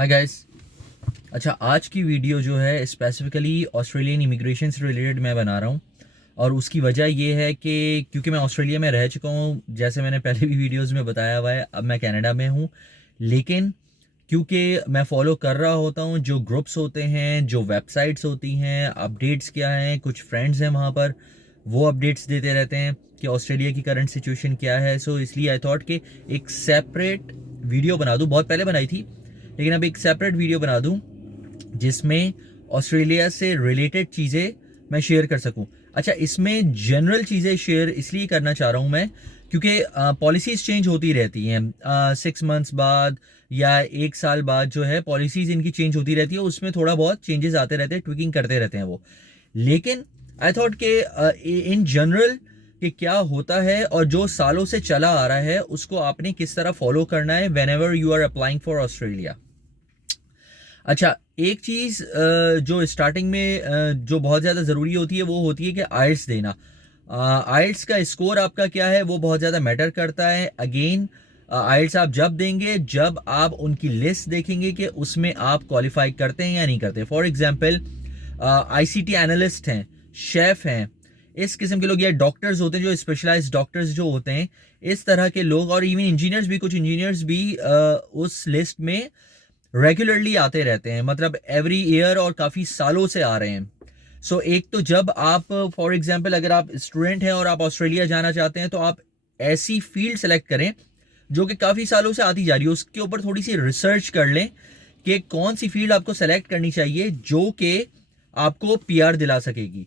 Hi guys. अच्छा, आज की वीडियो जो है स्पेसिफिकली ऑस्ट्रेलियन इमिग्रेशन से रिलेटेड मैं बना रहा हूँ। और उसकी वजह ये है कि क्योंकि मैं ऑस्ट्रेलिया में रह चुका हूँ, जैसे मैंने पहले भी वीडियोस में बताया हुआ है। अब मैं कनाडा में हूँ, लेकिन क्योंकि मैं फॉलो कर रहा होता हूँ जो ग्रुप्स होते हैं, जो वेबसाइट्स होती हैं, अपडेट्स क्या हैं, कुछ फ्रेंड्स हैं वहाँ पर, वो अपडेट्स देते रहते हैं कि ऑस्ट्रेलिया की करंट सिचुएशन क्या है। सो इसलिए आई थॉट कि एक सेपरेट वीडियो बना दूँ। बहुत पहले बनाई थी, लेकिन अब एक सेपरेट वीडियो बना दूं जिसमें ऑस्ट्रेलिया से रिलेटेड चीज़ें मैं शेयर कर सकूं। अच्छा, इसमें जनरल चीज़ें शेयर इसलिए करना चाह रहा हूं मैं क्योंकि पॉलिसीज़ चेंज होती रहती हैं। 6 मंथ्स बाद या 1 साल बाद जो है पॉलिसीज़ इनकी चेंज होती रहती है, उसमें थोड़ा बहुत चेंजेस आते रहते हैं, ट्विकिंग करते रहते हैं वो। लेकिन आई थॉट कि इन जनरल कि क्या होता है और जो सालों से चला आ रहा है उसको आपने किस तरह फॉलो करना है whenever you are applying for Australia. अच्छा, एक चीज़ जो स्टार्टिंग में जो बहुत ज़्यादा ज़रूरी होती है वो होती है कि आइल्स देना। आइल्स का स्कोर आपका क्या है वो बहुत ज़्यादा मैटर करता है। अगेन, आइल्स आप जब देंगे जब आप उनकी लिस्ट देखेंगे कि उसमें आप क्वालिफाई करते हैं या नहीं करते। फॉर एग्जांपल, आईसीटी एनालिस्ट हैं, शेफ हैं, इस किस्म के लोग, या डॉक्टर्स होते हैं जो स्पेशलाइज्ड डॉक्टर्स जो होते हैं, इस तरह के लोग, और इवन इंजीनियर्स भी, कुछ इंजीनियर्स भी उस लिस्ट में रेगुलरली आते रहते हैं, मतलब एवरी ईयर और काफ़ी सालों से आ रहे हैं। एक तो जब आप फॉर एग्जांपल अगर आप स्टूडेंट हैं और आप ऑस्ट्रेलिया जाना चाहते हैं तो आप ऐसी फील्ड सेलेक्ट करें जो कि काफ़ी सालों से आती जा रही है, उसके ऊपर थोड़ी सी रिसर्च कर लें कि कौन सी फील्ड आपको सेलेक्ट करनी चाहिए जो कि आपको पीआर दिला सकेगी।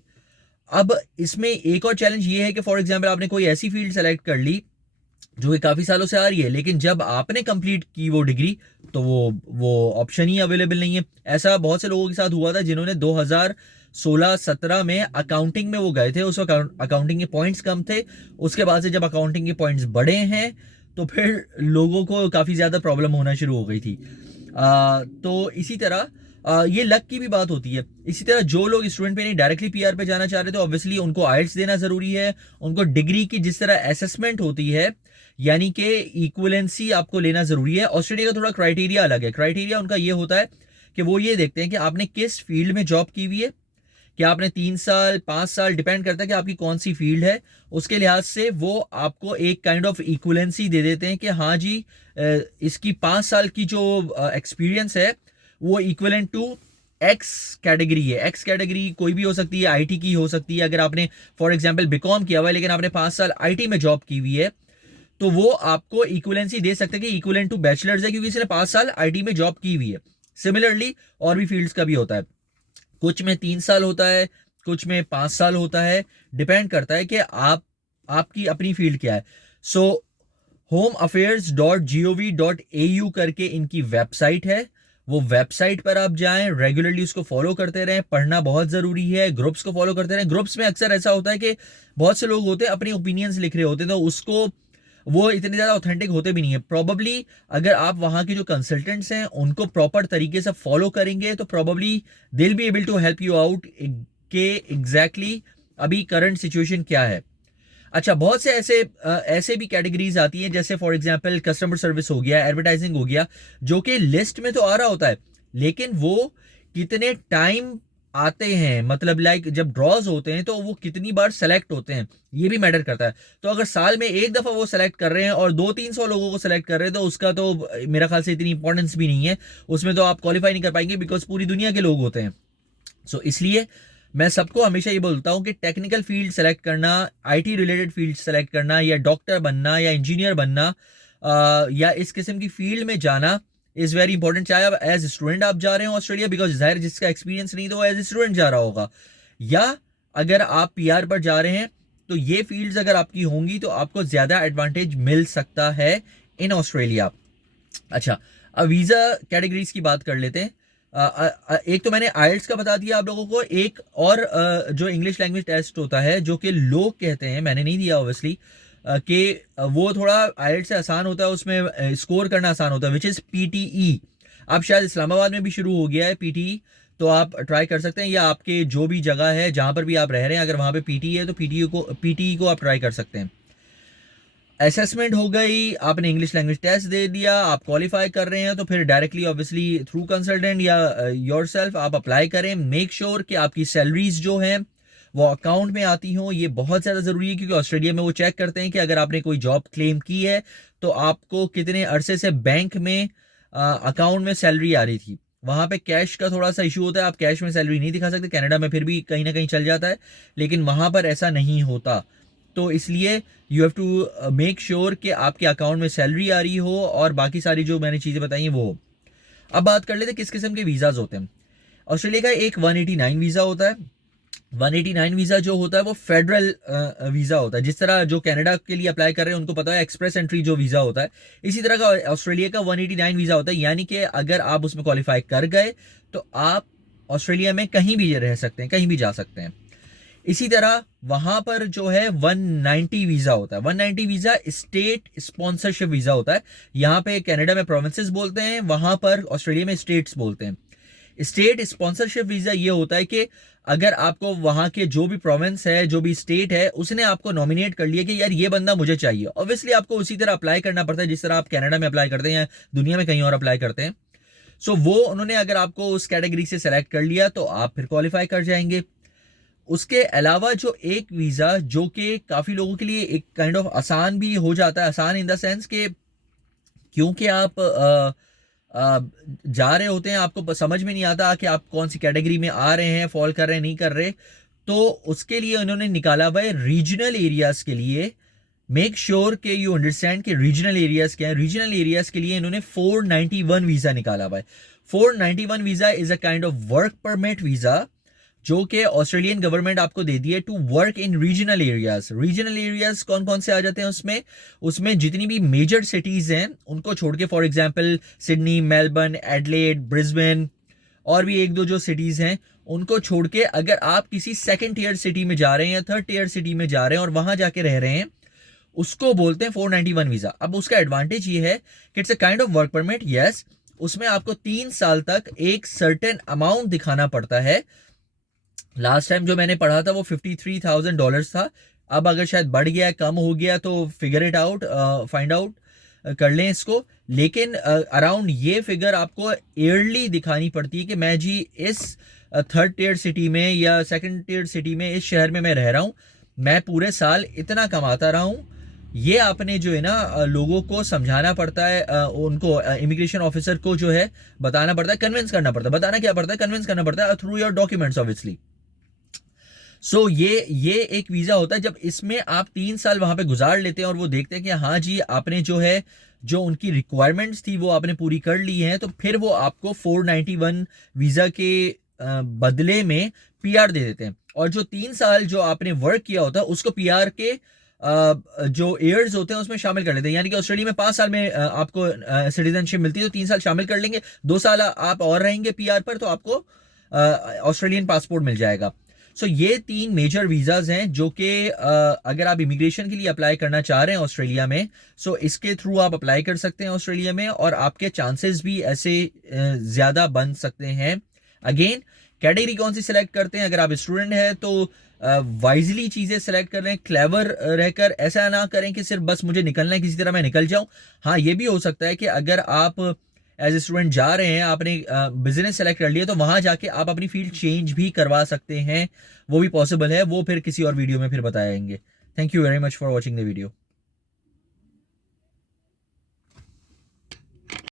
अब इसमें एक और चैलेंज ये है कि फॉर एग्जांपल आपने कोई ऐसी फील्ड सेलेक्ट कर ली जो कि काफ़ी सालों से आ रही है, लेकिन जब आपने कंप्लीट की वो डिग्री तो वो ऑप्शन ही अवेलेबल नहीं है। ऐसा बहुत से लोगों के साथ हुआ था जिन्होंने 2016-17 में अकाउंटिंग में वो गए थे, उस वक्त अकाउंटिंग के पॉइंट्स कम थे। उसके बाद से जब अकाउंटिंग के पॉइंट्स बढ़े हैं तो फिर लोगों को काफ़ी ज़्यादा प्रॉब्लम होना शुरू हो गई थी। तो इसी तरह ये लक की भी बात होती है। इसी तरह जो लोग स्टूडेंट पे नहीं डायरेक्टली पीआर पे जाना चाह रहे तो ऑब्वियसली उनको आइल्स देना जरूरी है। उनको डिग्री की जिस तरह असेसमेंट होती है, यानी कि इक्वलेंसी आपको लेना जरूरी है। ऑस्ट्रेलिया का थोड़ा क्राइटेरिया अलग है। क्राइटेरिया उनका ये होता है कि वो ये देखते हैं कि आपने किस फील्ड में जॉब की हुई है, कि आपने 3 साल 5 साल, डिपेंड करता है कि आपकी कौन सी फील्ड है। उसके लिहाज से वो आपको एक काइंड ऑफ इक्वलेंसी दे देते हैं कि हाँ जी, इसकी 5 साल की जो एक्सपीरियंस है वो इक्वलेंट टू एक्स कैटेगरी है। एक्स कैटेगरी कोई भी हो सकती है, आईटी की हो सकती है। अगर आपने फॉर एग्जांपल बीकॉम किया हुआ है लेकिन आपने 5 साल आईटी में जॉब की हुई है तो वो आपको इक्वलेंसी दे सकते हैं कि इक्वलेंट टू बैचलर्स है, क्योंकि इसने 5 साल आईटी में जॉब की हुई है। सिमिलरली और भी फील्ड्स का भी होता है, कुछ में 3 साल होता है, कुछ में 5 साल होता है। डिपेंड करता है कि आपकी अपनी फील्ड क्या है। सो homeaffairs.gov.au करके इनकी वेबसाइट है। वो वेबसाइट पर आप जाएं, रेगुलरली उसको फॉलो करते रहें। पढ़ना बहुत ज़रूरी है, ग्रुप्स को फॉलो करते रहें। ग्रुप्स में अक्सर ऐसा होता है कि बहुत से लोग होते हैं अपने ओपिनियंस लिख रहे होते हैं, तो उसको वो इतने ज़्यादा ऑथेंटिक होते भी नहीं है। प्रॉबली अगर आप वहाँ के जो कंसल्टेंट्स हैं उनको प्रॉपर तरीके से फॉलो करेंगे तो probably they will be able to help you out के एग्जैक्टली अभी करंट सिचुएशन क्या है। अच्छा, बहुत से ऐसे भी कैटेगरीज आती हैं, जैसे फॉर एग्जांपल कस्टमर सर्विस हो गया, एडवर्टाइजिंग हो गया, जो कि लिस्ट में तो आ रहा होता है लेकिन वो कितने टाइम आते हैं, मतलब लाइक जब ड्रॉज होते हैं तो वो कितनी बार सेलेक्ट होते हैं ये भी मैटर करता है। तो अगर साल में एक दफा वो सेलेक्ट कर रहे हैं और 200-300 लोगों को सेलेक्ट कर रहे हैं तो उसका तो मेरा ख्याल से इतनी इंपॉर्टेंस भी नहीं है, उसमें तो आप क्वालिफाई नहीं कर पाएंगे बिकॉज पूरी दुनिया के लोग होते हैं। इसलिए मैं सबको हमेशा ये बोलता हूँ कि टेक्निकल फील्ड सेलेक्ट करना, आईटी रिलेटेड फील्ड सेलेक्ट करना, या डॉक्टर बनना या इंजीनियर बनना, या इस किस्म की फील्ड में जाना इज़ वेरी इंपॉर्टेंट। चाहे आप एज स्टूडेंट आप जा रहे हो ऑस्ट्रेलिया, बिकॉज जाहिर जिसका एक्सपीरियंस नहीं तो वो एज स्टूडेंट जा रहा होगा, या अगर आप पीआर पर जा रहे हैं तो ये फील्ड्स अगर आपकी होंगी तो आपको ज़्यादा एडवांटेज मिल सकता है इन ऑस्ट्रेलिया। अच्छा, अब वीज़ा कैटेगरीज की बात कर लेते हैं। एक तो मैंने आइल्स का बता दिया आप लोगों को, एक और जो इंग्लिश लैंग्वेज टेस्ट होता है जो कि लोग कहते हैं, मैंने नहीं दिया ऑब्वियसली, कि वो थोड़ा आइल्स से आसान होता है, उसमें स्कोर करना आसान होता है, विच इज़ पीटीई। अब शायद इस्लामाबाद में भी शुरू हो गया है पीटीई, तो आप ट्राई कर सकते हैं, या आपके जो भी जगह है जहाँ पर भी आप रह रहे हैं अगर वहाँ पे पीटीई है तो पीटीई को आप ट्राई कर सकते हैं। असेसमेंट हो गई, आपने इंग्लिश लैंग्वेज टेस्ट दे दिया, आप क्वालिफाई कर रहे हैं, तो फिर डायरेक्टली ऑब्वियसली थ्रू कंसल्टेंट या योरसेल्फ आप अप्लाई करें। मेक श्योर कि आपकी सैलरीज जो हैं वो अकाउंट में आती हों। ये बहुत ज़्यादा ज़रूरी है, क्योंकि ऑस्ट्रेलिया में वो चेक करते हैं कि अगर आपने कोई जॉब क्लेम की है तो आपको कितने अरसे से बैंक में अकाउंट में सैलरी आ रही थी। वहाँ पे कैश का थोड़ा सा इशू होता है, आप कैश में सैलरी नहीं दिखा सकते। कनाडा में फिर भी कहीं ना कहीं चल जाता है, लेकिन वहाँ पर ऐसा नहीं होता। तो इसलिए you have to make sure कि आपके अकाउंट में सैलरी आ रही हो और बाकी सारी जो मैंने चीज़ें बताई हैं वो हो। अब बात कर लेते हैं किस किस्म के वीज़ाज होते हैं। ऑस्ट्रेलिया का एक 189 वीज़ा होता है। 189 वीज़ा जो होता है वो फेडरल वीज़ा होता है। जिस तरह जो कनाडा के लिए अप्लाई कर रहे हैं उनको पता है एक्सप्रेस एंट्री जो वीज़ा होता है, इसी तरह का ऑस्ट्रेलिया का 189 वीज़ा होता है। यानी कि अगर आप उसमें क्वालिफाई कर गए तो आप ऑस्ट्रेलिया में कहीं भी रह सकते हैं, कहीं भी जा सकते हैं। इसी तरह वहां पर जो है 190 वीजा होता है। 190 वीजा स्टेट स्पॉन्सरशिप वीजा होता है। यहाँ पे कनाडा में प्रोविंसेस बोलते हैं, वहां पर ऑस्ट्रेलिया में स्टेट्स बोलते हैं। स्टेट स्पॉन्सरशिप वीजा ये होता है कि अगर आपको वहां के जो भी प्रोविंस है, जो भी स्टेट है, उसने आपको नॉमिनेट कर लिया कि यार ये बंदा मुझे चाहिए, ऑब्वियसली आपको उसी तरह अप्लाई करना पड़ता है जिस तरह आप कनाडा में अप्लाई करते हैं या दुनिया में कहीं और अप्लाई करते हैं। सो वो उन्होंने अगर आपको उस कैटेगरी से सेलेक्ट कर लिया तो आप फिर क्वालिफाई कर जाएंगे। उसके अलावा जो एक वीज़ा जो कि काफ़ी लोगों के लिए एक काइंड ऑफ आसान भी हो जाता है, आसान इन द सेंस कि क्योंकि आप जा रहे होते हैं, आपको समझ में नहीं आता कि आप कौन सी कैटेगरी में आ रहे हैं, फॉल कर रहे हैं, नहीं कर रहे, तो उसके लिए उन्होंने निकाला हुआ है रीजनल एरियाज के लिए। मेक श्योर कि यू अंडरस्टैंड कि रीजनल एरियाज क्या है। रीजनल एरियाज के लिए इन्होंने 491 वीज़ा निकाला हुआ है। 491 visa is a kind of work permit visa जो कि ऑस्ट्रेलियन गवर्नमेंट आपको दे दी है to work in regional areas. Regional areas कौन कौन से आ जाते हैं उसमें? उसमें जितनी भी मेजर सिटीज हैं उनको छोड़ के, for example Sydney, Melbourne, Adelaide, Brisbane और भी एक दो जो सिटीज हैं उनको छोड़ के, अगर आप किसी सेकंड टियर सिटी में जा रहे हैं या थर्ड टियर सिटी में जा रहे हैं और वहां जाके रह रहे हैं, उसको बोलते हैं 491 वीजा। अब उसका एडवांटेज ये है कि it's a kind of work permit, yes. उसमें आपको 3 साल तक एक सर्टेन अमाउंट दिखाना पड़ता है। लास्ट टाइम जो मैंने पढ़ा था वो $53,000 था। अब अगर शायद बढ़ गया, कम हो गया, तो figure it out, find out कर लें इसको। लेकिन अराउंड ये फिगर आपको ईयरली दिखानी पड़ती है कि मैं जी इस थर्ड टियर सिटी में या सेकंड टियर सिटी में, इस शहर में मैं रह रहा हूँ, मैं पूरे साल इतना कमाता रहा हूँ। ये आपने जो है ना लोगों को समझाना पड़ता है, उनको इमिग्रेशन ऑफिसर को जो है बताना पड़ता है, कन्विंस करना पड़ता है। बताना क्या पड़ता है? कन्विंस करना पड़ता है थ्रू योर डॉक्यूमेंट्स ऑब्वियसली। सो ये एक वीजा होता है। जब इसमें आप 3 साल वहां पे गुजार लेते हैं और वो देखते हैं कि हाँ जी आपने जो है, जो उनकी रिक्वायरमेंट्स थी वो आपने पूरी कर ली हैं, तो फिर वो आपको 491 वीजा के बदले में पीआर दे देते हैं। और जो 3 साल जो आपने वर्क किया होता है उसको पीआर के जो ईयर्स होते हैं उसमें शामिल कर लेते हैं। यानी कि ऑस्ट्रेलिया में 5 साल में आपको सिटीजनशिप मिलती है, तो 3 साल शामिल कर लेंगे, 2 साल आप और रहेंगे पीआर पर, तो आपको ऑस्ट्रेलियन पासपोर्ट मिल जाएगा। सो ये 3 मेजर वीजाज हैं जो कि अगर आप इमिग्रेशन के लिए अप्लाई करना चाह रहे हैं ऑस्ट्रेलिया में, सो इसके थ्रू आप अप्लाई कर सकते हैं ऑस्ट्रेलिया में, और आपके चांसेस भी ऐसे ज्यादा बन सकते हैं। अगेन, कैटेगरी कौन सी सिलेक्ट करते हैं? अगर आप स्टूडेंट हैं तो वाइजली चीजें सेलेक्ट कर रहे हैं, क्लेवर रहकर। ऐसा ना करें कि सिर्फ बस मुझे निकलना है, किसी तरह मैं निकल जाऊं। हाँ, ये भी हो सकता है कि अगर आप एज ए स्टूडेंट जा रहे हैं, आपने बिजनेस सेलेक्ट कर लिया, तो वहां जाके आप अपनी फील्ड चेंज भी करवा सकते हैं, वो भी पॉसिबल है। वो फिर किसी और वीडियो में फिर बताएंगे। Thank you very much for watching the video.